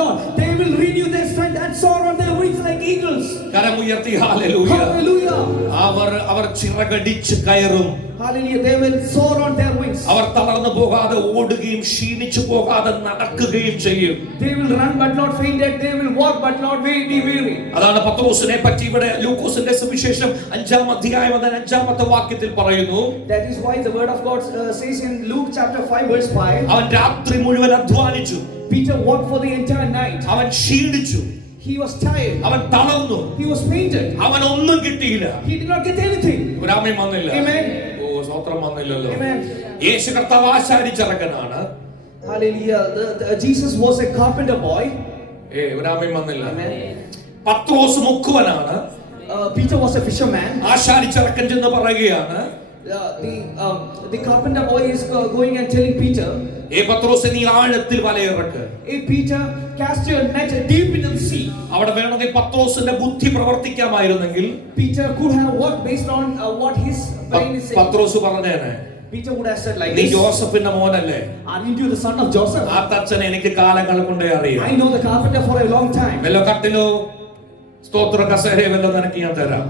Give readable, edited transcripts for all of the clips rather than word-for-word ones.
Lord, they will renew their strength and soar on their wings like eagles. കരമുയർത്തി hallelujah. Hallelujah. അവർ ചിറകടിച്ച് കയറും. Hallelujah. They will soar on their wings. അവർ തളർന്നു പോകാതെ ഓടുകയും ക്ഷീണിച്ചു പോകാതെ നടക്കുകയും ചെയ്യും. They will run but not faint, they will walk but not be weary. അതാണ് പത്രോസിനെ പറ്റി ഇവിടെ ലൂക്കോസിന്റെ സുവിശേഷം 5-ാം അധ്യായം 5-ാമത്തെ വാക്യത്തിൽ പറയുന്നു. That is why the word of God says in Luke chapter 5 verse 5. അവൻ രാത്രി മുഴുവൻ അധ്വാനിച്ചു. Peter walked for the entire night. അവൻ ക്ഷീണിച്ചു. He was tired. അവൻ തളർന്നു. He was fainted. അവൻ ഒന്നും കിട്ടിയില്ല. He did not get anything. ഒരാമയും വന്നില്ല. Amen. ഓ സ്തോത്രം വന്നില്ലല്ലോ. Amen. യേശു കർത്താവ് ആശാരിച്ചറക്കനാണ്. Hallelujah. Jesus was a carpenter boy. ഒരാമയും വന്നില്ല. Amen. Pathros മുക്കുവനാണ്. Peter was a fisherman. ആശാരിച്ചറക്കൻ എന്ന് പറയുകയാണ്. The carpenter boy is going and telling Peter, പത്രോസ് നീ ആഴത്തിൽ വലയിറക്ക്. Hey Peter, cast your net deep into the sea. അവിടെ വേണമെങ്കിൽ പത്രോസിന്റെ ബുദ്ധി പ്രവർത്തിക്കാമായിരുന്നെങ്കിൽ Peter could have worked based on what his brain is saying. Pathros പറഞ്ഞേനെ, Peter would have said like നീ this, ജോസഫിന്റെ മോനല്ലേ? Aren't you the son of Joseph? ആ തച്ചനെ എനിക്ക് കാലങ്ങൾ കൊണ്ടേ അറിയാം. I know the carpenter for a long time. വല്ലോ കട്ടിലോ സ്തോത്ര കസേരയോ വല്ലോ നിനക്ക് ഞാൻ തരാം.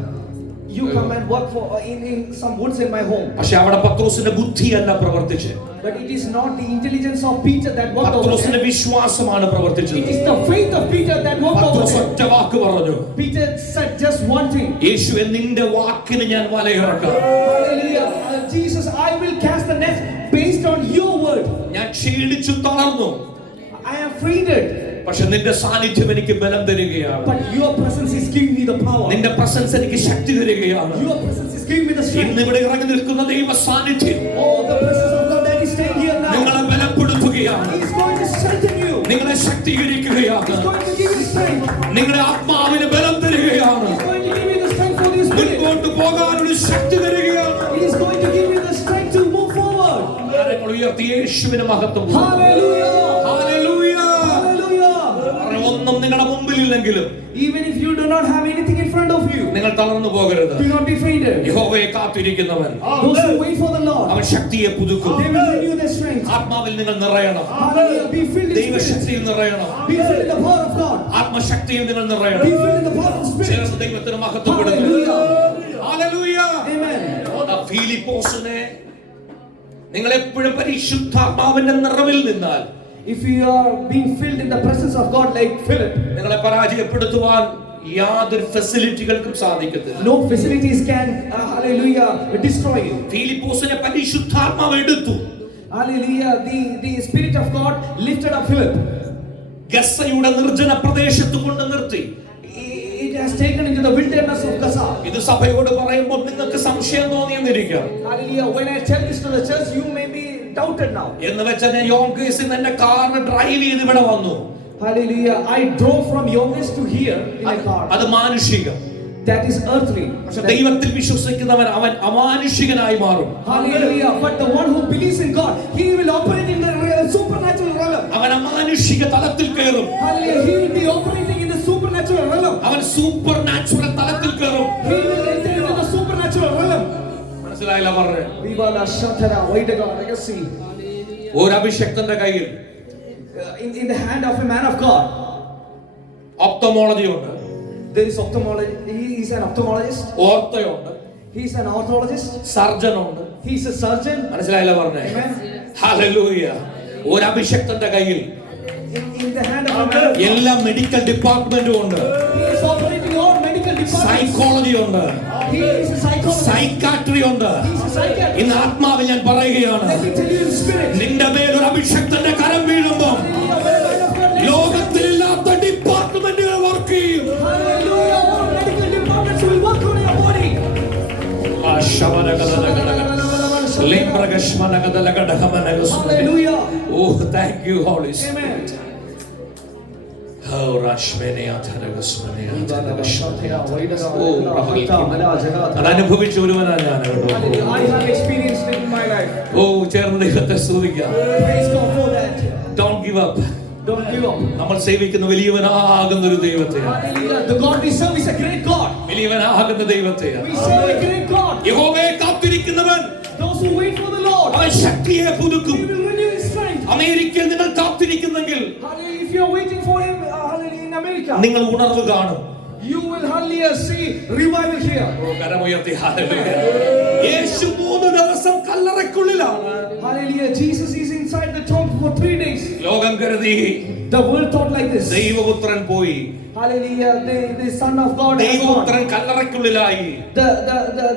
You come and work for in some woods in my home. പക്ഷെ അവിടെ പത്രോസിന്റെ ബുദ്ധിയല്ല പ്രവർത്തിച്ചത്. But it is not the intelligence of Peter that worked over പത്രോസിന്റെ there. വിശ്വാസമാണ് പ്രവർത്തിച്ചത്. It is the faith of Peter that worked over Pathros there. ഒറ്റ വാക്ക് പറഞ്ഞു. Peter said just one thing. യേശുവേ നിന്റെ വാക്കിന് ഞാൻ വലയിറക്കാം. Hallelujah. Jesus, I will cast the net based on your word. ഞാൻ ക്ഷീണിച്ചു തളർന്നു. I am fainted. പക്ഷെ നിന്റെ സാന്നിധ്യം എനിക്ക് ബലം തരികയാണ്. But your presence is giving me the power. നിന്റെ പ്രസൻസ് എനിക്ക് ശക്തി തരികയാണ്. Your presence is giving me the strength. ഇന്ന് ഇവിടെ ഇറങ്ങി നിൽക്കുന്ന ദൈവ സാന്നിധ്യം Oh, the presence of God that is staying here now. നിങ്ങളെ ബലപ്പെടുത്തുകയാണ്. He is going to strengthen you. നിങ്ങളെ ശക്തീകരിക്കുകയാണ്. He is going to give you strength. നിങ്ങളുടെ ആത്മാവിന് ബലം തരികയാണ്. He is going to give you the strength for this spirit. മുൻപോട്ട് പോകാനൊരു ശക്തി തരികയാണ്. He is going to give you the strength to move forward. കരങ്ങൾ ഉയർത്തി യേശുവിന് മഹത്വം. Hallelujah. ഹല്ലേലൂയ. Hallelujah. ഒന്നും നിങ്ങളുടെ മുമ്പിലില്ലെങ്കിലും Even if you do not have anything in front of you, നിങ്ങൾ തളർന്നു പോകരുത്. do not be fainted. യഹോവയെ കാത്തിരിക്കുന്നവൻ Those who wait for the Lord, അവൻ ശക്തിയെ പുതുക്കും. they will renew their strength. ആത്മാവിൽ നിങ്ങൾ നിറയണം. Hallelujah. Be filled in spirit. ദൈവശക്തിയിൽ നിറയണം. Be filled in the power of God. ആത്മശക്തിയിൽ നിങ്ങൾ നിറയണം. Be filled in the power of spirit. ചേർന്ന് ദൈവത്തിന് മഹത്വപ്പെടുത്തും. Hallelujah. Hallelujah. Amen. ഫിലിപ്പോസിനെ നിങ്ങൾ എപ്പോഴും പരിശുദ്ധാത്മാവിന്റെ നിറവിൽ നിന്നാൽ, if you are being filled in the presence of God like Philip, നിങ്ങളെ പരാജയപ്പെടുത്തുവാൻ യാതൊരു ഫെസിലിറ്റികൾക്കും സാധിക്കത്തില്ല. no facilities can hallelujah destroy you. ഫിലിപ്പോസിനെ പരിശുദ്ധാത്മാവ് എടുത്തു. Hallelujah. The spirit of God lifted up Philip. ഗസ്സയുടെ നിർജ്ജന പ്രദേശത്ത് കൊണ്ട് നിർത്തി. It has taken into the wilderness of Gaza. ഇത് സഭയോട് പറയുമ്പോൾ നിങ്ങൾക്ക് സംശയം തോന്നിയെന്നിരിക്കാം. Hallelujah. When I tell this to the church, you may be doubted now. എന്ന് വെച്ചാൽ ഞാൻ യോങ്കേസിൽ എന്റെ കാർ ഡ്രൈവ് ചെയ്ത് ഇവിടെ വന്നു. Hallelujah. I drove from Yogesh to here in a car. അത് മാനുഷികം. That is earthly. പക്ഷെ ദൈവത്തിൽ വിശ്വസിക്കുന്നവൻ അവൻ അമാനുഷികനായി മാറും. Hallelujah. But the one who believes in God, he will operate in the supernatural realm. അവൻ അമാനുഷിക തലത്തിൽ കയറും. Hallelujah. He will be operating in the supernatural realm. അവൻ സൂപ്പർ നാച്ചുറൽ തലത്തിൽ കയറും. He will enter into the supernatural realm. മനസ്സിലായില്ല പറഞ്ഞേ? Vivala Shantara, wait a God, I can see. ഒരു അഭിഷക്തന്റെ കയ്യിൽ In the hand of a man of God, ഒപ്തമോളജി ഉണ്ട്. there is ophthalmology. He is an ophthalmologist. ഓർത്തോയുണ്ട്. He is an orthologist. Surgeon ഉണ്ട്. He is a surgeon. മനസ്സിലായില്ല പറഞ്ഞേ? Amen. Hallelujah. ഒരു അഭിഷക്തന്റെ കയ്യിൽ In the hand of a man of God, എല്ലാ medical ഡിപ്പാർട്ട്മെന്റും ഉണ്ട്. he is operating all medical departments. Psychology ഉണ്ട്. He is a psychologist. Psychiatry ഉണ്ട്. He is a psychiatrist. ഇന്ന് ആത്മാവിൽ ഞാൻ പറയുകയാണ്, Let me tell you in spirit. നിന്റെ മേൽ ഒരു അഭിഷക്തന്റെ കരം വീഴുമ്പോൾ ലോകത്തിലില്ലാത്ത ഡിപ്പാർട്ട്മെന്റുകൾ വർക്ക് ചെയ്യും. Hallelujah. All medical departments will work on your body. Hallelujah. Oh, thank you, Holy Spirit. Amen. Oh, Rashmenia Taragasmania. അത് അനുഭവിച്ച ഒരുവനാണ് ഞാൻ. I have experienced it in my life. ഓ, ചേർന്ന് ദൈവത്തെ സ്തുതിക്കാം. Praise God for that. Don't give up. Don't give up. നമ്മൾ സേവിക്കുന്ന വലിയവനാകുന്ന ഒരു ദൈവത്തെയാണ്. Hallelujah. The God we serve is a great God. വലിയവനാകുന്ന ദൈവത്തെയാണ്. We serve a great God. യഹോവയെ കാത്തിരിക്കുന്നവൻ Those who wait for the Lord, അവൻ ശക്തിയെ പുതുക്കും. He will renew His strength. അമേരിക്കയിൽ നിങ്ങൾ കാത്തിരിക്കുന്നെങ്കിൽ Hallelujah. If you are waiting for him, hallelujah, in America, നിങ്ങൾ ഉണർവ് കാണും. you will hallelujah see revival here. കരമുയർത്തി hallelujah. യേശു 3 ദിവസം കല്ലറയ്ക്കുള്ളിലാണ്. Hallelujah. Jesus is inside the tomb for 3 days. ലോകം കരുതി The world thought like this. ദൈവപുത്രൻ പോയി. Hallelujah. The Son of God has ദൈവപുത്രൻ gone. കല്ലറയ്ക്കുള്ളിലായി.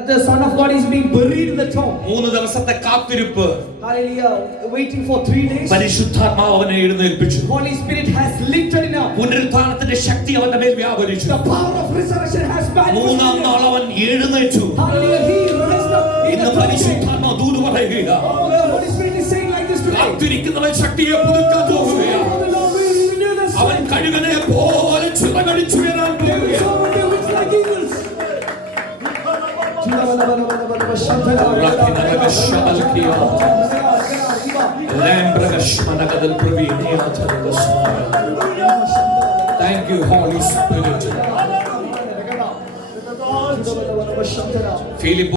The Son of God is being buried in the tomb. 3 ദിവസത്തെ കാത്തിരിപ്പ്. Hallelujah. Waiting for 3 days. പരിശുദ്ധാത്മാവ് അവനെ എഴുന്നേൽപ്പിച്ചു. Holy Spirit has lifted him up. പുനരുത്ഥാനത്തിന്റെ ശക്തി അവന്റെ മേൽ വ്യാപരിച്ചു. The power of resurrection has മൂന്നാം manifested. നാൾ അവൻ എഴുന്നേറ്റു. Hallelujah. He raised up in ഇന്ന് the third day. പരിശുദ്ധാത്മാവ് ദൂത് പറയുകയാണ്. Oh, the Holy Spirit is saying like this today. കാത്തിരിക്കുന്നവൻ ശക്തിയെ പുതുക്കാൻ പോവുകയാണ്. Oh, the Lord will renew the അവൻ strength. കഴുകനെ പോലെ ചിറകടിച്ചുയരാൻ They will പോവുകയാണ്. soar on their wings like eagles. Thank you, Holy Spirit. Philip